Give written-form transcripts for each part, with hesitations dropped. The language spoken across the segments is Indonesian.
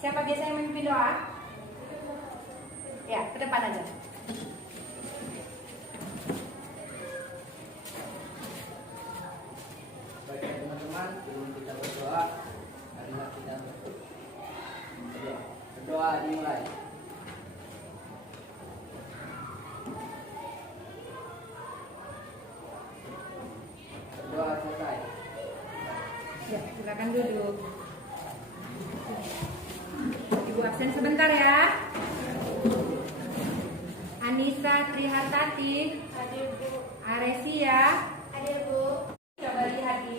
Siapa biasanya memimpin doa? Ya, ke depan aja. Baik teman-teman, sebelum kita berdoa, marilah kita berdoa dimulai. Berdoa selesai. Ya, silakan duduk. Ibu absen sebentar ya. Anissa Trihartati. Hadir Bu. Aresia. Hadir Bu. Coba lihat di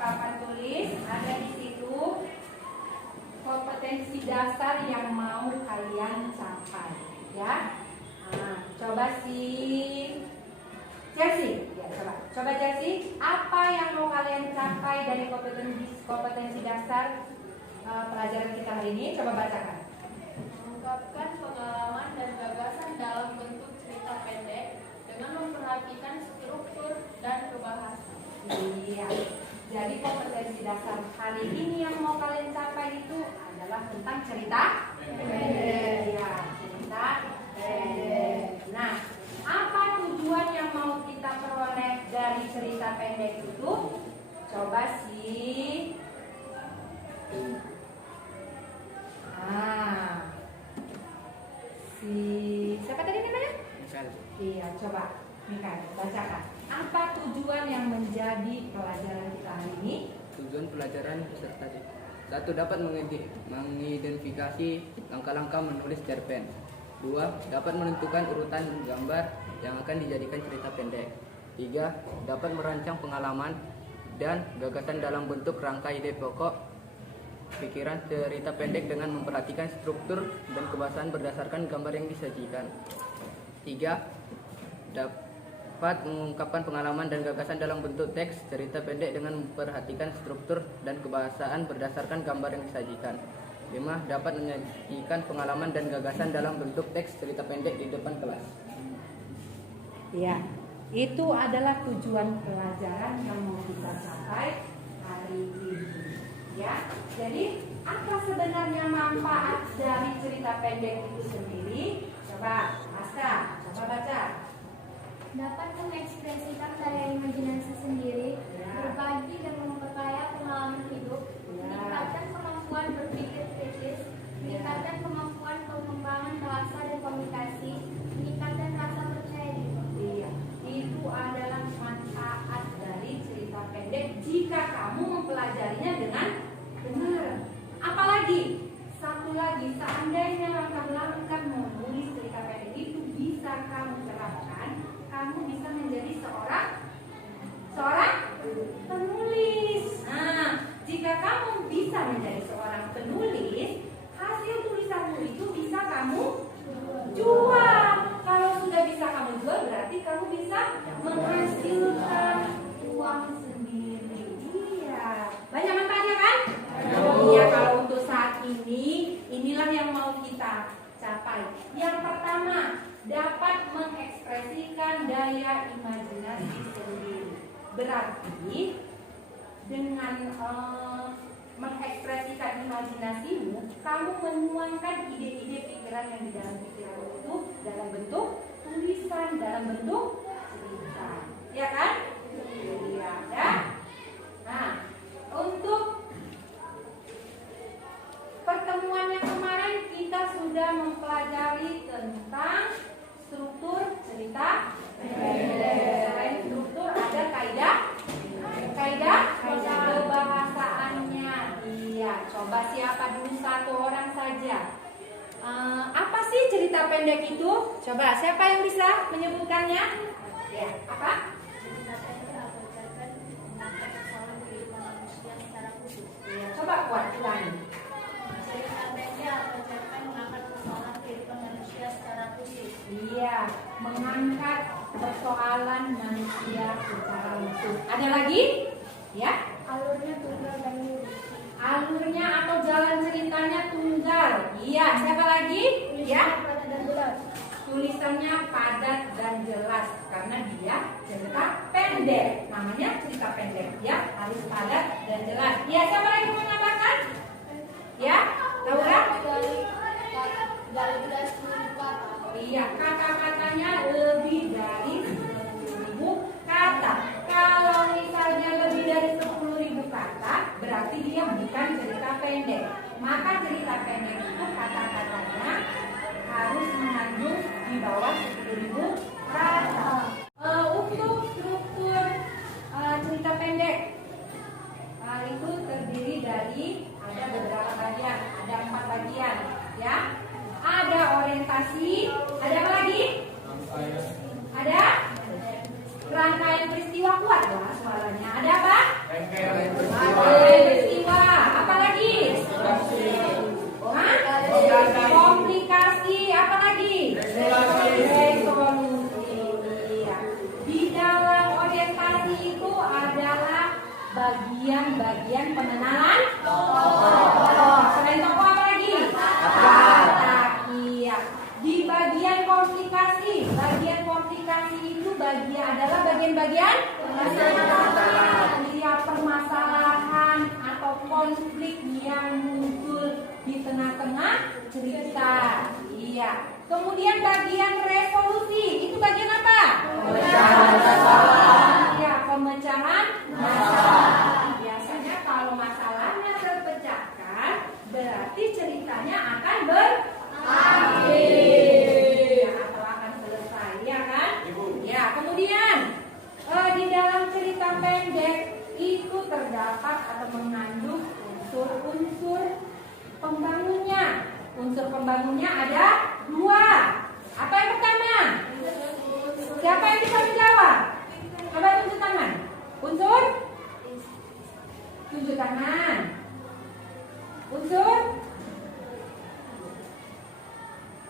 papan tulis, ada di situ kompetensi dasar yang mau kalian capai, ya. Nah, coba si Chelsea, ya coba Chelsea, apa yang mau kalian capai dari kompetensi dasar pelajaran kita hari ini? Coba bacakan. Mengungkapkan pengalaman dan gagasan dalam bentuk cerita pendek dengan memperhatikan struktur dan kebahasaan. Iya. Jadi kompetensi dasar hari ini yang mau kalian capai itu adalah tentang cerita pendek. Ya, cerita pendek. Nah, apa tujuan yang mau kita peroleh dari cerita pendek itu? Coba sih. Siapa tadi namanya? Misal, Iya, coba Mikael, bacakan. Apa tujuan yang menjadi pelajaran kita hari ini? tujuan pelajaran peserta di 1. Dapat mengidentifikasi langkah-langkah menulis cerpen. 2. Dapat menentukan urutan gambar yang akan dijadikan cerita pendek. 3. Dapat merancang pengalaman dan gagasan dalam bentuk rangka ide pokok pikiran cerita pendek dengan memperhatikan struktur dan kebahasaan berdasarkan gambar yang disajikan. 3. Dapat mengungkapkan pengalaman dan gagasan dalam bentuk teks cerita pendek dengan memperhatikan struktur dan kebahasaan berdasarkan gambar yang disajikan. 5. Dapat menyajikan pengalaman dan gagasan dalam bentuk teks cerita pendek di depan kelas. Ya, itu adalah tujuan pelajaran yang mau kita capai hari ini. Ya, jadi apa sebenarnya manfaat dari cerita pendek itu sendiri? Coba, Aska, coba baca. Dapat mengekspresikan karya imajinasi sendiri, berbagi dan memperkaya pengalaman hidup, meningkatkan kemampuan berpikir kritis, meningkatkan kemampuan pengembangan bahasa dan komunikasi, meningkatkan rasa percaya diri. Iya, itu adalah manfaat dari cerita pendek jika kamu mempelajarinya dengan benar. Apalagi, satu lagi, seandainya langkah-langkah menulis cerita pendek itu bisa kamu terapkan, kamu bisa menjadi seorang penulis. Nah, jika kamu bisa menjadi seorang penulis, hasil tulisanmu itu bisa kamu jual. Kalau sudah bisa kamu jual, berarti kamu bisa menghasilkan uang sendiri. Iya, banyak manfaatnya kan? Iya, kalau untuk saat ini, inilah yang mau kita capai. Yang pertama, dapat mengekspresikan daya imajinasi sendiri. Berarti dengan mengekspresikan imajinasimu, kamu menuangkan ide-ide pikiran yang di dalam pikiranmu itu dalam bentuk tulisan, dalam bentuk cerita, ya kan? Iya, ya. Nah, untuk pertemuan yang kemarin kita sudah mempelajari tentang struktur cerita pendek. Selain struktur ada kaidah kebahasaannya. Iya, coba siapa dulu satu orang saja. Apa sih cerita pendek itu? Coba siapa yang bisa menyebutkannya? Ya, apa? Cerita pendek atau cerpen mengangkat persoalan kehidupan manusia secara khusus. Ya, coba kuat ulangi. Cerita pendek atau cerpen mengangkat persoalan kehidupan manusia secara khusus. Iya, mengangkat persoalan manusia secara khusus. Ada lagi? Ya, Alurnya tunggal dan lurus. alurnya atau jalan ceritanya tunggal. Iya, siapa lagi? Ya, Tulisannya padat dan jelas. tulisannya padat dan jelas karena dia cerita pendek. Namanya cerita pendek, ya, harus padat dan jelas. Ya, siapa lagi mau menambahkan? Ya, tahu Iya, kata-katanya lebih dari 10.000 kata. Kalau misalnya lebih dari 10.000 kata, berarti dia bukan cerita pendek. Maka cerita pendek itu kata-katanya harus mengandung di bawah 10.000 kata. Untuk struktur cerita pendek itu terdiri dari ada beberapa bagian, ada 4 bagian, ya. Ada orientasi, ada apa lagi? Ada rangkaian peristiwa, kuat lah suaranya. Ada apa? Rangkaian peristiwa. Apa lagi? Komplikasi. Apa lagi? Resolusi. Iya. Di dalam orientasi itu adalah bagian-bagian pengenalan tokoh. Selain tokoh apa lagi? Watak. Iya. Di bagian komplikasi itu adalah bagian-bagian permasalahan atau konflik yang muncul di tengah-tengah cerita. Iya. Kemudian bagian resolusi itu bagian apa? Pemecahan masalah. Iya, pemecahan masalah. Biasanya kalau masalahnya terpecahkan, berarti ceritanya akan berakhir atau akan selesai, ya kan? Ya, kemudian di dalam cerita pendek itu terdapat atau mengandung unsur-unsur pembangunnya. Unsur pembangunnya ada 2. Apa yang pertama? Siapa yang bisa menjawab? Coba tunjuk tangan. Unsur? Tunjuk tangan. Unsur?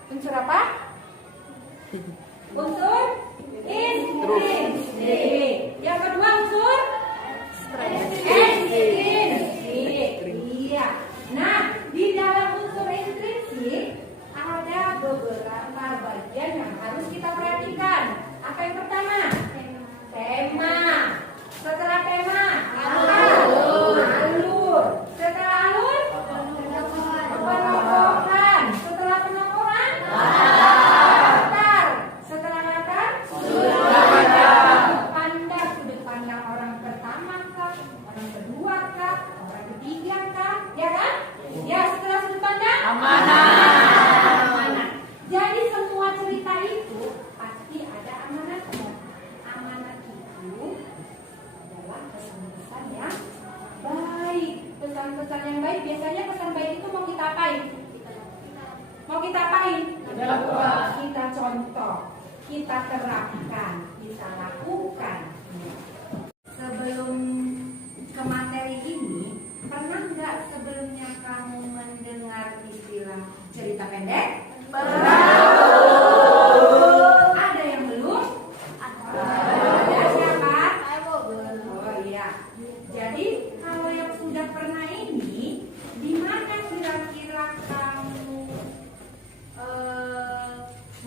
Unsur apa? Unsur? Intrinsik. Yang kedua unsur? Ekstrinsik. Iya. Nah, di dalam unsur intrinsik ada beberapa bagian yang harus kita perhatikan. Apa yang pertama? Tema. Setelah tema, alur. Setelah alur, penokohan. Setelah penokohan, latar. Setelah latar, sudut pandang orang pertama kah, orang kedua kah, orang ketiga kah, ya kan? Ya, setelah sudut pandang, amanat. Jadi semua cerita itu pasti ada amanatnya. Amanat itu adalah pesan-pesan yang baik. Pesan-pesan yang baik, biasanya pesan baik itu mau kita apain? Mau kita apain? Kita contoh, kita terapkan, kita lakukan. Sebelum ke materi ini, pernah nggak sebelumnya kamu mendengar istilah cerita pendek? Ada yang belum? Ada siapa? Oh iya. Jadi kalau yang sudah pernah ini, di mana kira-kira kamu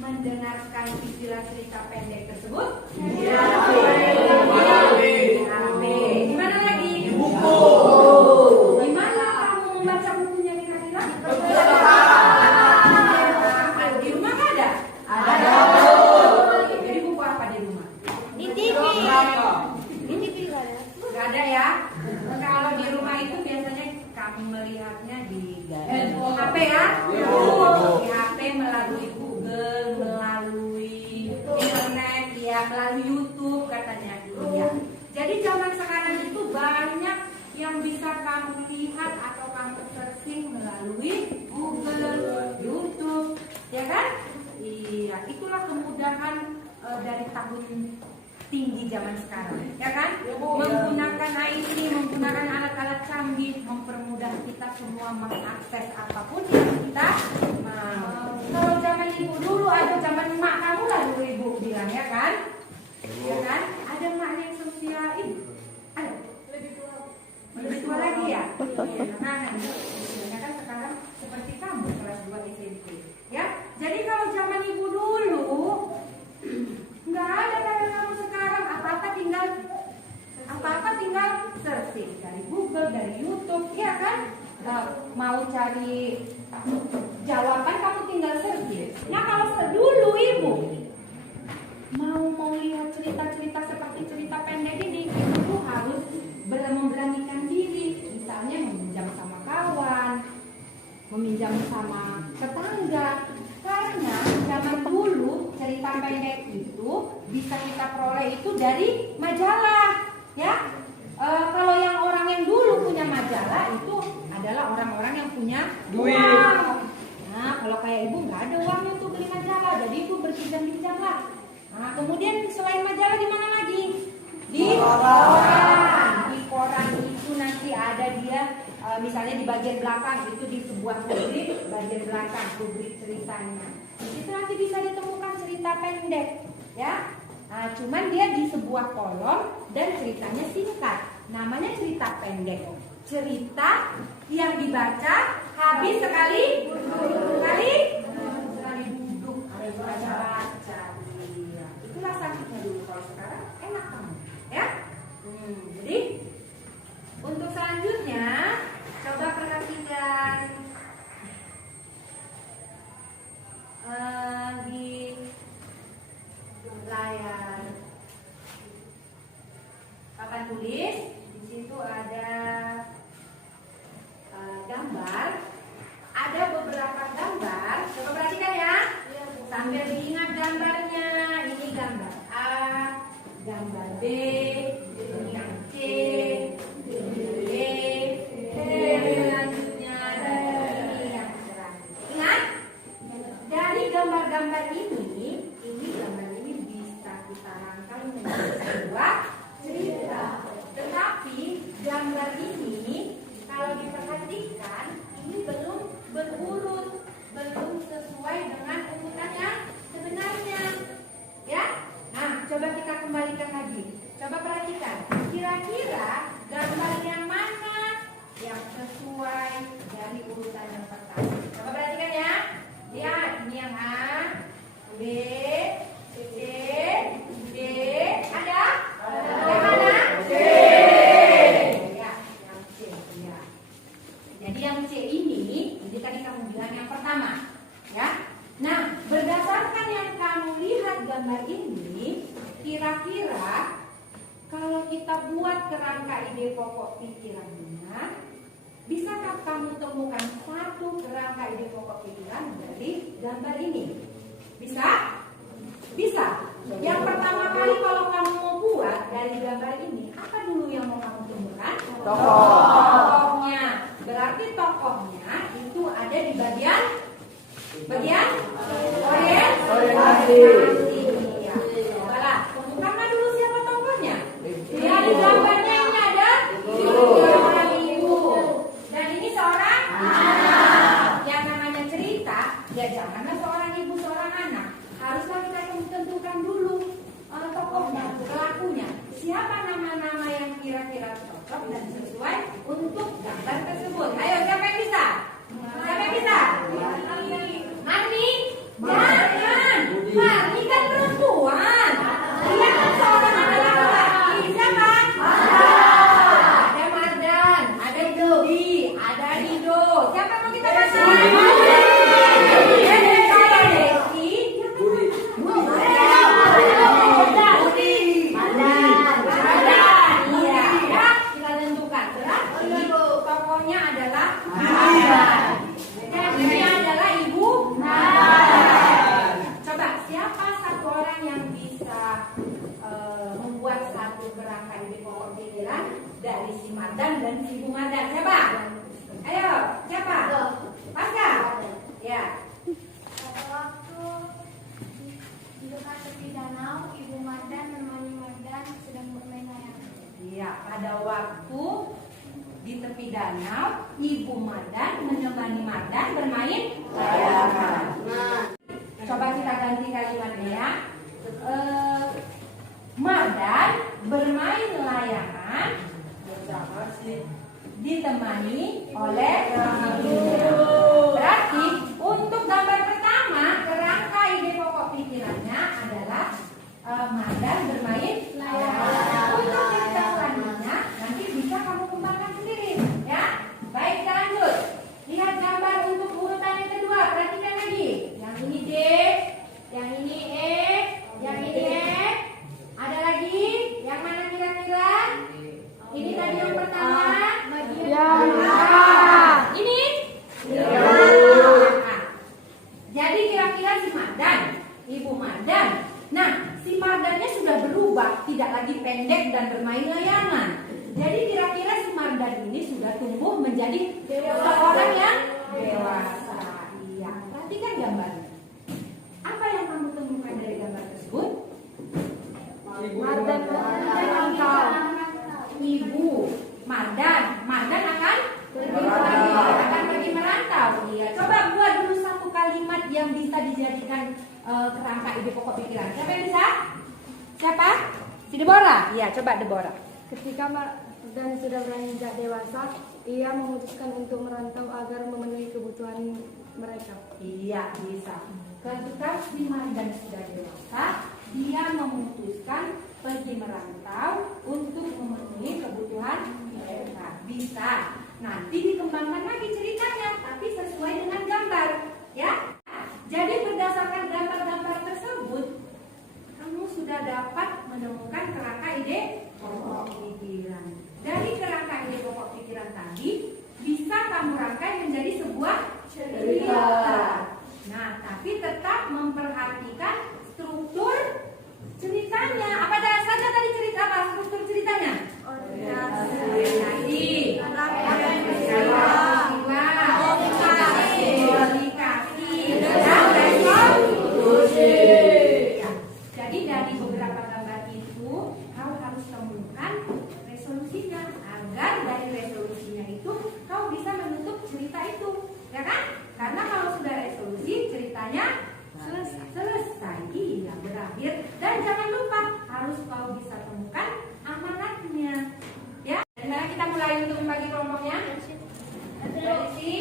mendengarkan istilah cerita pendek tersebut? Iya. Di mana lagi? Di buku. Di mana kamu membaca bukunya kira-kira? Di rumah nggak ada? Ada. Jadi buku apa di rumah? Di TV. Di TV Nggak ada ya? Kalau di rumah itu biasanya kamu melihatnya di HP ya? Di HP melalui Google, melalui internet, ya, melalui YouTube katanya. Iya. Jadi zaman sekarang itu banyak yang bisa kamu lihat atau kamu searching melalui Google, YouTube, ya kan? Iya, itulah kemudahan dari tahun tinggi zaman sekarang, ya kan? Menggunakan IT, menggunakan alat-alat canggih, mempermudah kita semua mengakses apapun yang kita mau. Kalau zaman ibu dulu atau zaman emak kamu lah dulu ibu bilang, ya kan? Ya kan? Ada emaknya yang seusia ibu? Ada? Lebih tua lagi ya? Nah, kan sekarang seperti kamu kelas 2 SMP, ya? Jadi kalau zaman ibu dulu nggak ada kayak kamu sekarang, apa-apa tinggal searching dari Google, dari YouTube, ya kan? Mau cari jawaban kamu tinggal searching. Nah kalau dulu pinjam sama tetangga. Karena zaman dulu cerita pendek itu bisa kita peroleh itu dari majalah, ya. Kalau yang orang yang dulu punya majalah itu adalah orang-orang yang punya duit. Uang. Nah, kalau kayak ibu nggak ada uangnya untuk beli majalah, jadi ibu berpinjam-pinjam lah. Nah, kemudian selain majalah di mana lagi? Di koran. Di koran itu nanti ada dia, misalnya di bagian belakang itu di sebuah rubrik, bagian belakang rubrik ceritanya. Di situ nanti bisa ditemukan cerita pendek, ya. Nah, cuman dia di sebuah kolom dan ceritanya singkat. Namanya cerita pendek. Cerita yang dibaca habis sekali duduk harus baca. Iya. Itulah sakitnya dulu. Kalau sekarang enak kamu, ya. Jadi untuk selanjutnya coba perhatikan di layar papan tulis. Di situ ada gambar, ada beberapa gambar. Coba perhatikan ya, sambil diingat gambarnya. Ini gambar A, gambar B, ini yang C, ini D, selanjutnya ada ini yang cerah. Ingat, dari gambar-gambar ini gambar ini bisa kita rangkai menjadi sebuah cerita. Tetapi gambar ini kalau diperhatikan ini belum berurut, belum sesuai dengan urutan yang sebenarnya, ya. Nah, coba kita kembalikan lagi. Coba perhatikan, kira-kira gambar yang mana yang sesuai dari urutan yang pertama. Coba perhatikan ya. Lihat, ini yang A, B, C, D, ada? Yang mana? C. Ya, yang C. Ya. Jadi yang C ini tadi kamu bilang yang pertama, ya. Nah, berdasarkan yang kamu lihat gambar ini, kira-kira kalau kita buat kerangka ide pokok pikirannya, bisakah kamu temukan satu kerangka ide pokok pikiran dari gambar ini? Bisa? Bisa. Yang pertama kali kalau kamu mau buat dari gambar ini, apa dulu yang mau kamu temukan? Tokohnya. Berarti tokohnya itu ada di bagian orientasi. Ya. Cobalah, temukan dulu siapa tokohnya. Ya, di gambarnya ini ada seorang ibu. Dan ini seorang anak. Yang namanya cerita, ya janganlah seorang ibu, seorang anak. Haruslah kita tentukan dulu tokohnya, pelakunya. Siapa nama-nama yang kira-kira cocok dan sesuai untuk gambar tersebut. Ayo, siapa yang bisa? Siapa yang bisa? Marni? Jangan. Marni kan perempuan. Dia kan seorang anak laki-laki. Siapa? Ada Mardan, ada Dodi, ada Dido. Siapa yang mau kita kasih? Dari si Mardan dan si Bu Mardan. Siapa? Ayo, siapa? Pasca? Ya. Pada waktu di dekat tepi danau, Ibu Mardan menemani Mardan sedang bermain layangan. Iya, pada waktu di tepi danau, Ibu Mardan menemani Mardan bermain layangan. Coba kita ganti kalimatnya ya. Mardan bermain layangan ditemani oleh ibunya. Berarti untuk gambar pertama, kerangka ide pokok pikirannya adalah Mardan bermain layangan. Untuk cerita selanjutnya nanti bisa kamu kembangkan sendiri, ya. Baik, kita lanjut. Lihat gambar untuk urutan yang kedua. sudah tumbuh menjadi seorang yang dewasa. Iya, perhatikan gambarnya. Apa yang kamu temukan dari gambar tersebut? Ibu, Mardan akan pergi merantau. Iya, coba buat dulu satu kalimat yang bisa dijadikan kerangka ide pokok pikiran. Siapa yang bisa? Siapa? Si Deborah. Iya, coba Deborah. Ketika Mardan sudah beranjak dewasa, ia memutuskan untuk merantau agar memenuhi kebutuhan mereka. Iya, bisa. Ketika si Mardan sudah dewasa, dia memutuskan pergi merantau untuk memenuhi kebutuhan mereka. Bisa. Nanti dikembangkan lagi ceritanya, tapi sesuai dengan gambar, ya. Jadi berdasarkan gambar-gambar tersebut, kamu sudah dapat menemukan kerangka ide pokok pikiran. Dari kerangka ide pokok pikiran tadi, bisa kamu rangkai menjadi sebuah cerita. Nah, tapi tetap memperhatikan struktur ceritanya. Apa saja tadi cerita apa? Struktur ceritanya? Orientasi, komunikasi, dan resolusi. Jadi dari beberapa gambar itu, kau harus temukan resolusinya agar dari resolusinya itu kau bisa menutup cerita itu, ya kan? Karena kalau sudah resolusi, ceritanya selesai, iya berakhir. Dan jangan lupa harus kau bisa temukan amanatnya, ya. Dan mari kita mulai untuk membagi kelompoknya. Dari si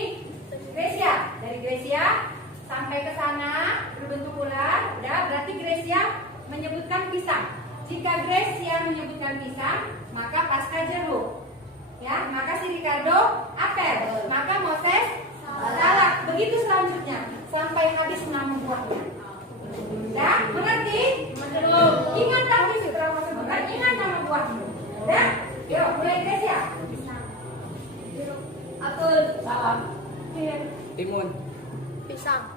Gracia, dari Gracia sampai ke sana berbentuk ular. Udah, berarti Gracia menyebutkan pisang. Jika Gracia menyebutkan pisang, maka Pasca jeruk, ya. Maka si Ricardo apel, maka Moses salak. Begitu selanjutnya sampai habis nama buahnya. Ya, mengerti? Ingat tadi setelah sebutkan, ingat nama buahmu. Ya, yuk mulai Gracia. Apel. Salam. Timun. Pisang.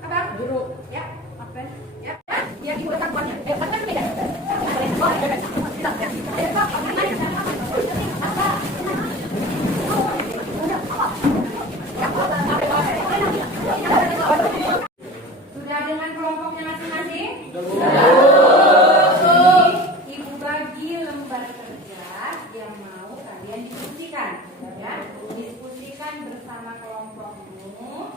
Apa? Jeruk. Ya, apel. Ya, dia dibuatkan buahnya. Buatkan beda. Sudah dengan kelompoknya masing-masing? Ibu bagi lembar kerja yang mau kalian diskusikan, ya. Diskusikan bersama kelompokmu.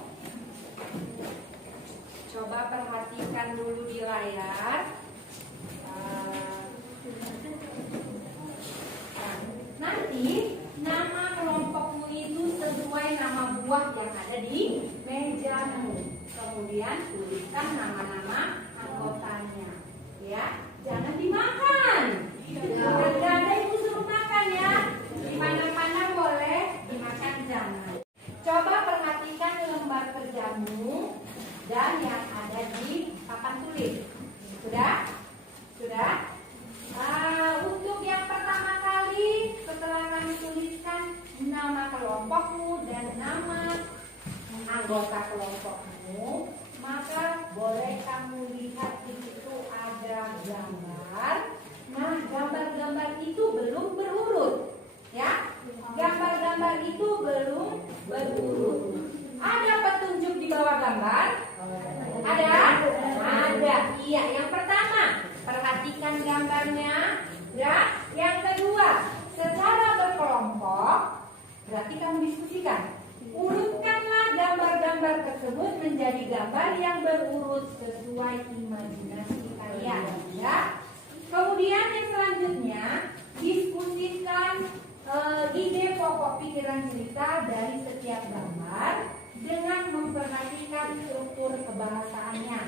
Coba perhatikan dulu di layar. Nanti nama kelompokmu itu sesuai nama buah yang ada di mejamu. Kemudian tuliskan nama-nama anggotanya, ya. Jangan dimakan. Tidak ada ibu suruh makan, ya. Dipandang-pandang boleh, dimakan jangan. Coba perhatikan lembar kerjamu dan yang ada di papan tulis. Sudah? Sudah? Untuk yang pertama kali setelah kami tuliskan nama kelompokmu dan nama anggota kelompokmu, maka boleh kamu lihat di situ ada gambar. Nah, gambar-gambar itu belum berurut, ya. Gambar-gambar itu belum berurut. Ada petunjuk di bawah gambar? Ada? Ada. Iya, yang pertama, perhatikan gambarnya. Ya, yang kedua, secara berkelompok, berarti kamu diskusikan. Urutkanlah gambar-gambar tersebut menjadi gambar yang berurut sesuai imajinasi kalian, ya. Kemudian yang selanjutnya, diskusikan ide pokok pikiran cerita dari setiap gambar dengan memperhatikan struktur kebahasaannya.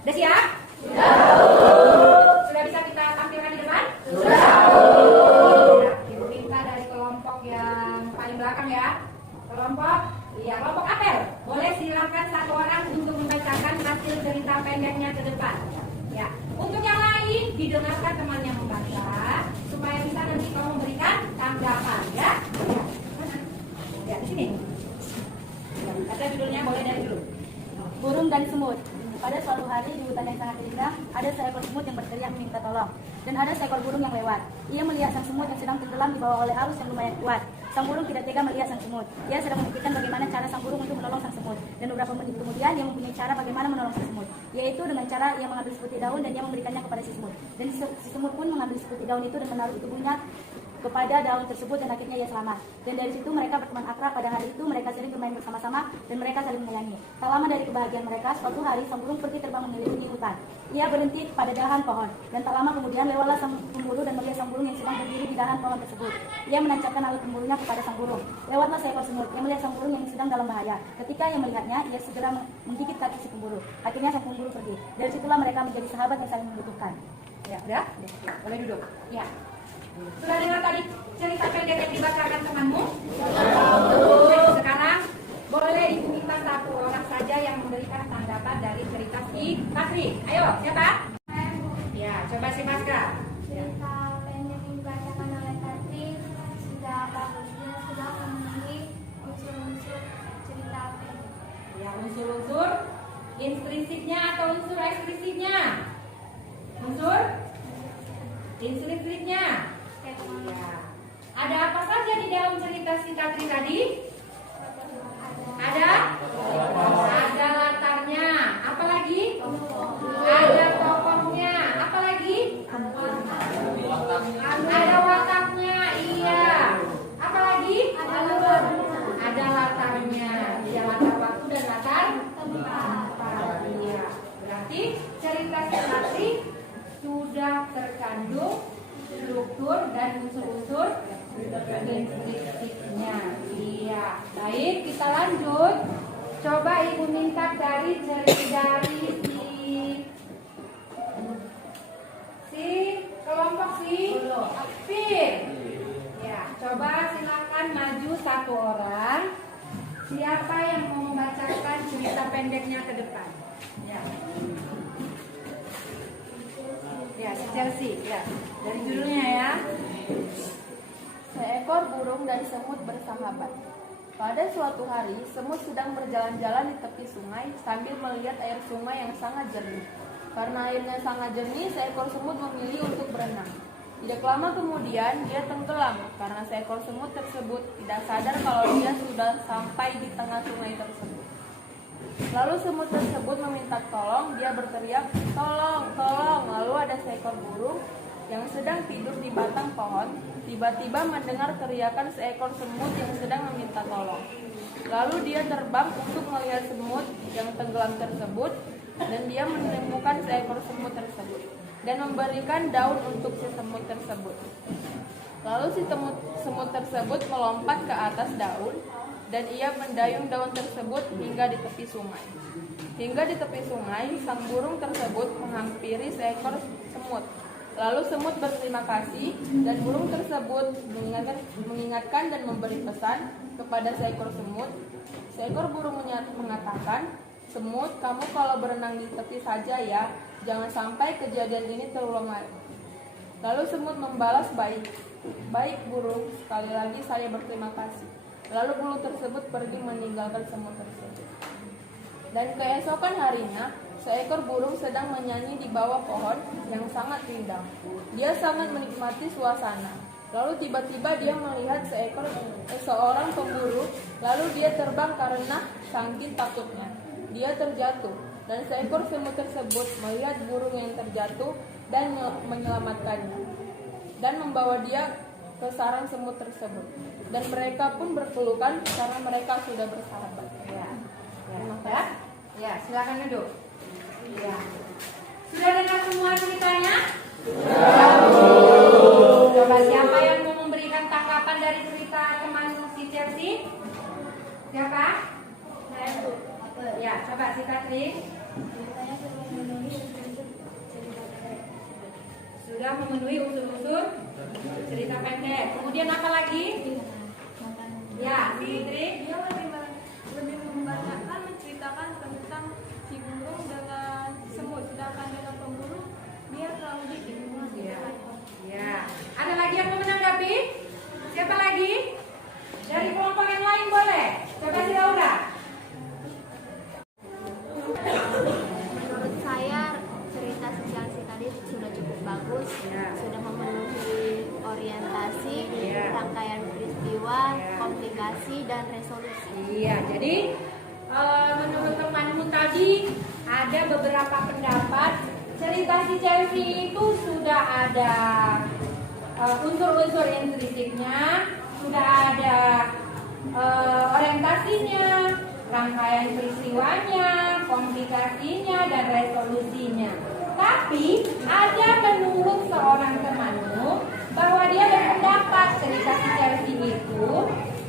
Udah siap? Sudah bisa kita tampilkan di depan? Ibu minta dari kelompok yang paling belakang ya. Kelompok apel. Boleh silakan satu orang untuk membacakan hasil cerita pendeknya ke depan. Ya. Untuk yang lain didengarkan temannya membaca supaya bisa nanti kamu memberikan tanggapan ya. Mana? Ya, di sini. Ya, kata judulnya boleh dari dulu. Burung dan semut. Pada suatu hari di hutan yang sangat indah, ada seekor semut yang berteriak meminta tolong. Dan ada seekor burung yang lewat. Ia melihat sang semut yang sedang tenggelam dibawa oleh arus yang lumayan kuat. Sang burung tidak tega melihat sang semut. Ia sedang memikirkan bagaimana cara sang burung untuk menolong sang semut. Dan beberapa menit kemudian ia mempunyai cara bagaimana menolong sang semut, yaitu dengan cara ia mengambil seputik daun dan ia memberikannya kepada si semut. Dan si semut pun mengambil seputik daun itu dan menaruh tubuhnya kepada daun tersebut dan akhirnya ia selamat. Dan dari situ mereka berteman akrab. Pada hari itu mereka sering bermain bersama-sama dan mereka saling menyayangi. Tak lama dari kebahagiaan mereka, suatu hari sang burung pergi terbang mengelilingi hutan. Ia berhenti pada dahan pohon dan tak lama kemudian lewatlah sang pemburu dan melihat sang burung yang sedang berdiri di dahan pohon tersebut. Ia menancapkan alat pemburunya kepada sang burung. Lewatlah seekor semut yang melihat sang burung yang sedang dalam bahaya. Ketika ia melihatnya, ia segera menggigit kaki si pemburu. Akhirnya sang pemburu pergi. Dari situlah mereka menjadi sahabat yang saling membutuhkan. Ya, udah? Boleh duduk. Ya. Sudah dengar tadi cerita pendek yang dibacakan temanmu? Sekarang boleh ibu minta satu orang saja yang memberikan tanggapan dari cerita si Katri. Ayo, siapa? Ya, coba si Maska. Cerita pendek yang dibacakan oleh Katri sudah bagus. Dia sudah memenuhi unsur-unsur cerita pendek. Ya, unsur-unsur intrinsipnya atau unsur eksplisitnya? Unsur intrinsipnya. Ya. Ada apa saja di dalam cerita si Katri tadi? Ada latarnya. Apa lagi? Ada tokohnya. Apa lagi? Ada wataknya. Iya. Apa lagi? Ada latarnya. Iya, latar waktu dan latar tempat. Iya. Berarti cerita si Katri sudah terkandung struktur dan unsur-unsur intrinsipnya. Iya. Baik, kita lanjut. Coba ibu minta dari si kelompok si Aktif. Ya, coba silakan maju satu orang. Siapa yang mau membacakan cerita pendeknya ke depan? Ya. Ya, si Chelsea. Ya. Dari judulnya ya. Seekor burung dan semut bersahabat. Pada suatu hari, semut sedang berjalan-jalan di tepi sungai sambil melihat air sungai yang sangat jernih. Karena airnya sangat jernih, seekor semut memilih untuk berenang. Tidak lama kemudian, dia tenggelam karena seekor semut tersebut tidak sadar kalau dia sudah sampai di tengah sungai tersebut. Lalu semut tersebut meminta tolong. Dia berteriak, "Tolong, tolong!" Lalu ada seekor burung yang sedang tidur di batang pohon tiba-tiba mendengar teriakan seekor semut yang sedang meminta tolong. Lalu dia terbang untuk melihat semut yang tenggelam tersebut, dan dia menemukan seekor semut tersebut dan memberikan daun untuk si semut tersebut. Lalu si semut tersebut melompat ke atas daun dan ia mendayung daun tersebut hingga di tepi sungai. Hingga di tepi sungai, sang burung tersebut menghampiri seekor semut. Lalu semut berterima kasih dan burung tersebut mengingatkan dan memberi pesan kepada seekor semut. Seekor burung mengatakan, "Semut, kamu kalau berenang di tepi saja ya, jangan sampai kejadian ini terulang lagi." Lalu semut membalas, "Baik, baik burung, sekali lagi saya berterima kasih." Lalu burung tersebut pergi meninggalkan semut tersebut. Dan keesokan harinya, seekor burung sedang menyanyi di bawah pohon yang sangat rindang. Dia sangat menikmati suasana. Lalu tiba-tiba dia melihat seorang pemburu. Lalu dia terbang karena saking takutnya. Dia terjatuh. Dan seekor semut tersebut melihat burung yang terjatuh dan menyelamatkannya. Dan membawa dia ke sarang semut tersebut. Dan mereka pun berpelukan karena mereka sudah bersahabat. Ya, silakan duduk. Ya. Sudah dengar semua ceritanya? Coba siapa yang mau memberikan tanggapan dari cerita teman si Chelsea? Siapa? Ya, coba si Katri. Ceritanya sudah memenuhi unsur-unsur cerita pendek. Sudah memenuhi unsur-unsur cerita pendek. Kemudian apa lagi? Ya, Fitri. Dia lebih membanyakan menceritakan tentang si burung dengan semut, sedangkan dengan pemburu dia terlalu dikit. Ya. Ada lagi yang mau menanggapi? Siapa lagi? Dari kelompok yang lain boleh? Coba si Laura. Menurut saya cerita sosialisasi tadi sudah cukup bagus, Ya. sudah memenuhi orientasi, Ya. rangkaian peristiwa, Ya. komplikasi dan resolusi. Iya, jadi menurut temanmu tadi ada beberapa pendapat cerita si Chelsea itu sudah ada unsur-unsur intrinsiknya, sudah ada orientasinya, rangkaian peristiwanya, komplikasinya, dan resolusinya. Tapi ada menurut seorang temanmu bahwa dia berpendapat cerita si Chelsea itu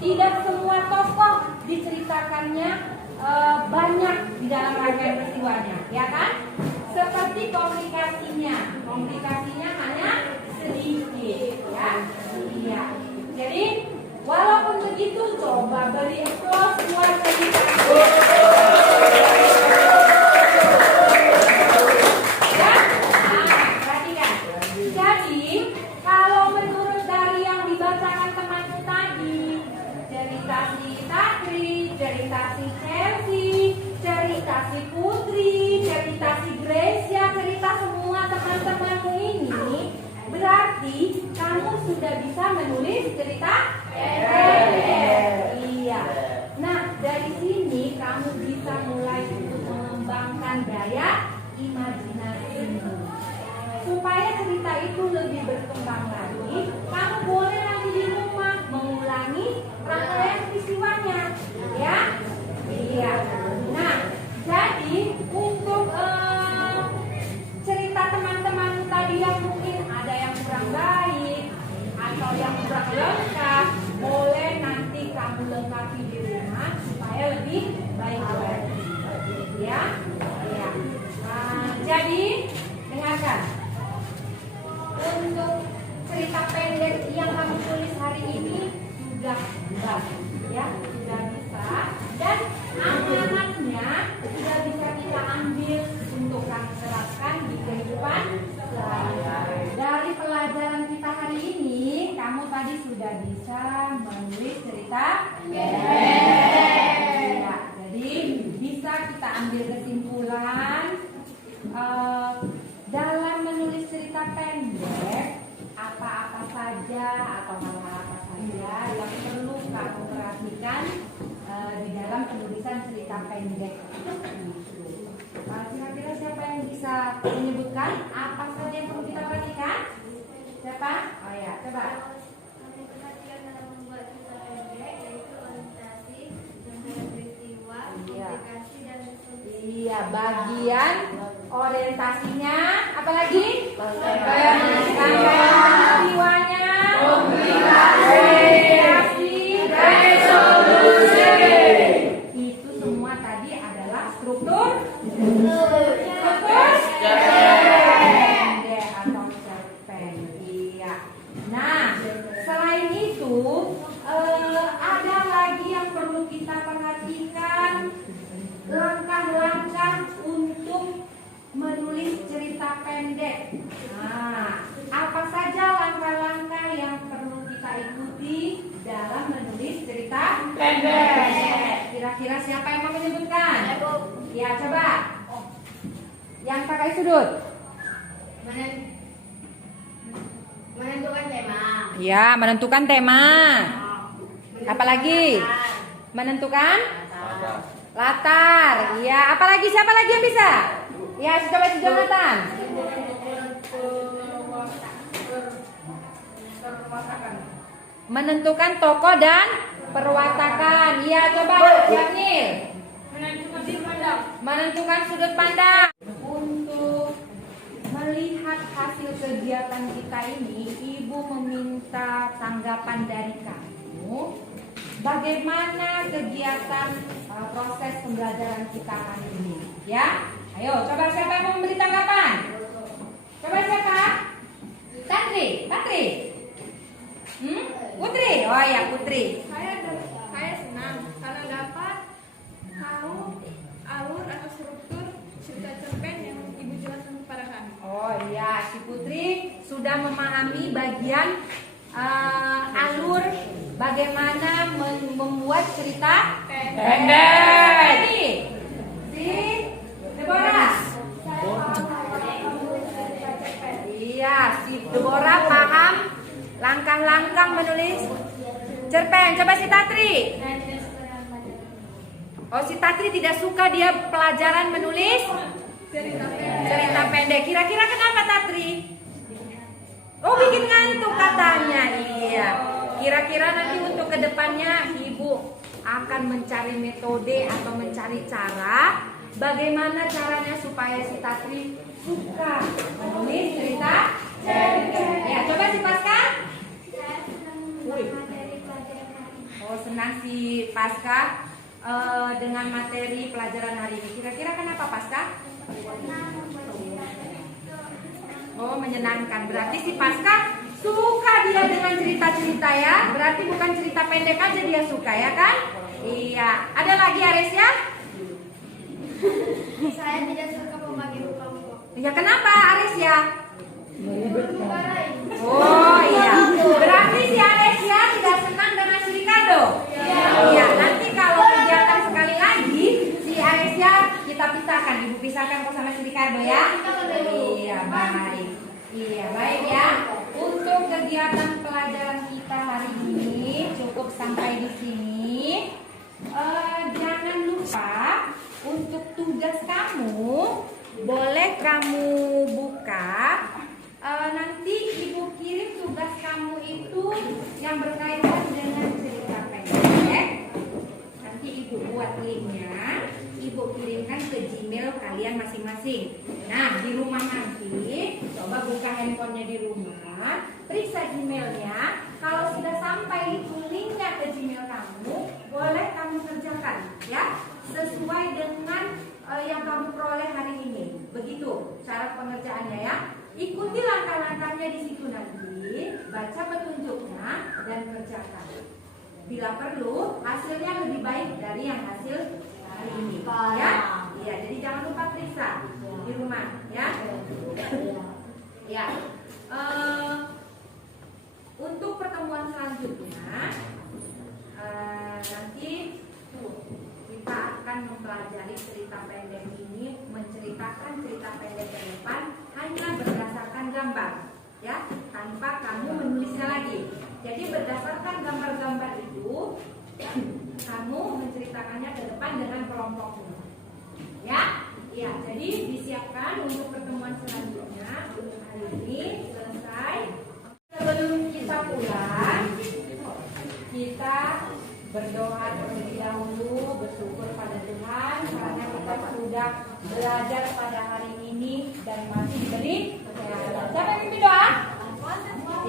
tidak semua tokoh diceritakannya banyak di dalam rangkaian peristiwanya, ya kan? Seperti komplikasinya hanya sedikit, ya. Iya. Jadi walaupun begitu, coba beri applause buat cerita. Ya, perhatikan. Jadi kalau menurut dari yang dibacakan temanmu tadi, cerita si Takri, cerita si Chelsea, cerita si Putri, cerita si Gracia, cerita semua teman-temanmu ini, berarti kamu sudah bisa menulis cerita pendek. Iya. Nah, dari sini kamu bisa mulai untuk mengembangkan daya imajinasimu. Supaya cerita itu lebih berkembang lagi, kamu boleh nanti di rumah mengulangi rangkaian peristiwanya, ya? Iya. Nah, jadi untuk cerita teman-teman tadi yang mungkin ada yang kurang baik atau yang kurang lengkap, boleh nanti kamu lengkapi di rumah supaya lebih baik lagi, ya? Iya. Jadi dengarkan. Untuk cerita pendek yang kamu tulis hari ini sudah bagus, ya, sudah bisa, dan amanatnya sudah bisa kita ambil untuk kamu terapkan di kehidupan sehari-hari. Dari pelajaran kita hari ini, kamu tadi sudah bisa menulis cerita pendek. Ya, jadi bisa kita ambil kesimpulan. Dalam menulis cerita pendek, apa-apa saja atau hal-hal apa saja yang perlu kamu perhatikan di dalam penulisan cerita pendek. Kira-kira siapa yang bisa menyebutkan apa saja yang perlu kita perhatikan? Siapa? Oh ya, coba. Kami perhatikan dalam membuat cerita pendek yaitu orientasi, rangkaian peristiwa, komplikasi dan resolusi. Iya, bagian orientasinya, apalagi? Rangkaian peristiwanya, komplikasi, dan resolusi. Itu semua tadi adalah struktur pendek atau cerpen. Iya. Nah, selain itu ada lagi yang perlu kita perhatikan, langkah-langkah untuk menulis cerita pendek. Nah, apa saja langkah-langkah yang perlu kita ikuti dalam menulis cerita pendek? Kira-kira siapa yang mau menyebutkan? Ya, coba. Yang pakai sudut. Menentukan tema. Ya, menentukan tema. Apalagi? Menentukan latar. Ya, apalagi? Siapa lagi yang bisa? Ya, coba si Jonathan. Menentukan tokoh dan perwatakan. Ya, coba Jamil. Menentukan sudut pandang. Untuk melihat hasil kegiatan kita ini, Ibu meminta tanggapan dari kamu. Bagaimana kegiatan proses pembelajaran kita hari ini? Ya, Ayo, coba siapa yang mau memberi tanggapan? Coba siapa? Tatri? Putri? Oh ya, Putri. Saya senang karena dapat tahu alur atau struktur cerita cerpen yang Ibu jelaskan kepada kami. Oh iya, si Putri sudah memahami bagian alur bagaimana membuat cerita pendek. Si Deborah. Iya, si Deborah paham langkah-langkah menulis cerpen. Coba si Tatri. Oh, si Tatri tidak suka dia pelajaran menulis cerita pendek. Kira-kira kenapa Tatri? Oh, bikin ngantuk katanya. Iya. Kira-kira nanti untuk kedepannya Ibu akan mencari metode atau mencari cara bagaimana caranya supaya si Tatri suka menulis cerita pendek. Ya, coba si Pasca. Saya senang dengan materi pelajaran hari ini. Oh, senang si Pasca dengan materi pelajaran hari ini. Kira-kira kenapa Pasca? Oh, menyenangkan. Berarti si Pasca suka dia dengan cerita-cerita ya. Berarti bukan cerita pendek aja dia suka ya kan? Iya. Ada lagi Aresia? Saya tidak suka membagi kelompok. Ya kenapa Aresia? Oh iya. Berarti si Aresia tidak senang dengan si Ricardo? Iya. Nanti kalau kegiatan sekali lagi si Aresia kita pisahkan. Ibu pisahkan kok sama si Ricardo ya. Iya baik. Iya baik ya. Untuk kegiatan pelajaran kita hari ini cukup sampai di sini. Jangan lupa untuk tugas kamu boleh kamu buka. Nanti Ibu kirim tugas kamu itu yang berkaitan dengan cerita pendek. Nanti Ibu buat linknya, Ibu kirimkan ke Gmail kalian masing-masing. Nah, di rumah nanti coba buka handphonenya di rumah, periksa Gmailnya. Kalau sudah sampai itu linknya ke Gmail kamu, boleh kamu kerjakan ya, sesuai dengan yang kamu peroleh hari ini. Begitu cara pengerjaannya ya. Ikuti langkah-langkahnya di situ nanti, baca petunjuknya dan kerjakan. Bila perlu, hasilnya lebih baik dari yang hasil hari ini. Ya, iya. Jadi jangan lupa periksa di rumah, ya. Ya. Untuk pertemuan selanjutnya, nanti kita akan mempelajari cerita pendek ini, menceritakan cerita pendek ke depan hanya berdasarkan gambar, ya, tanpa kamu menulisnya lagi. Jadi berdasarkan gambar-gambar itu, kamu menceritakannya ke depan dengan kelompokmu, ya. Ya, jadi disiapkan untuk pertemuan selanjutnya. Untuk hari ini selesai. Sebelum kita pulang, kita berdoa terlebih dahulu, bersyukur pada Tuhan karena kita sudah belajar pada hari ini dan masih diberi kesehatan. Siapa yang pimpin doa?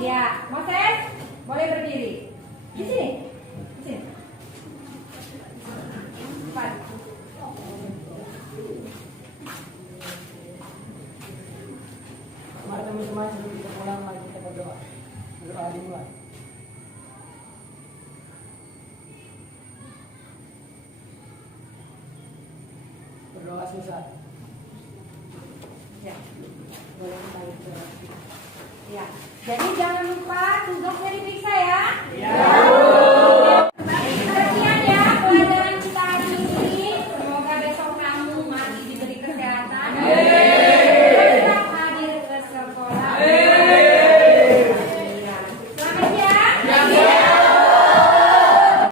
Iya, Moses, boleh berdiri. Di sini, di sini. Cepat. Mari teman-teman sebelum kita pulang mari kita berdoa. Berdoa dimulai. Berdoa selesai. Ya. Boleh kita berdoa. Ya. Jadi jangan lupa tugasnya diperiksa ya. Ya.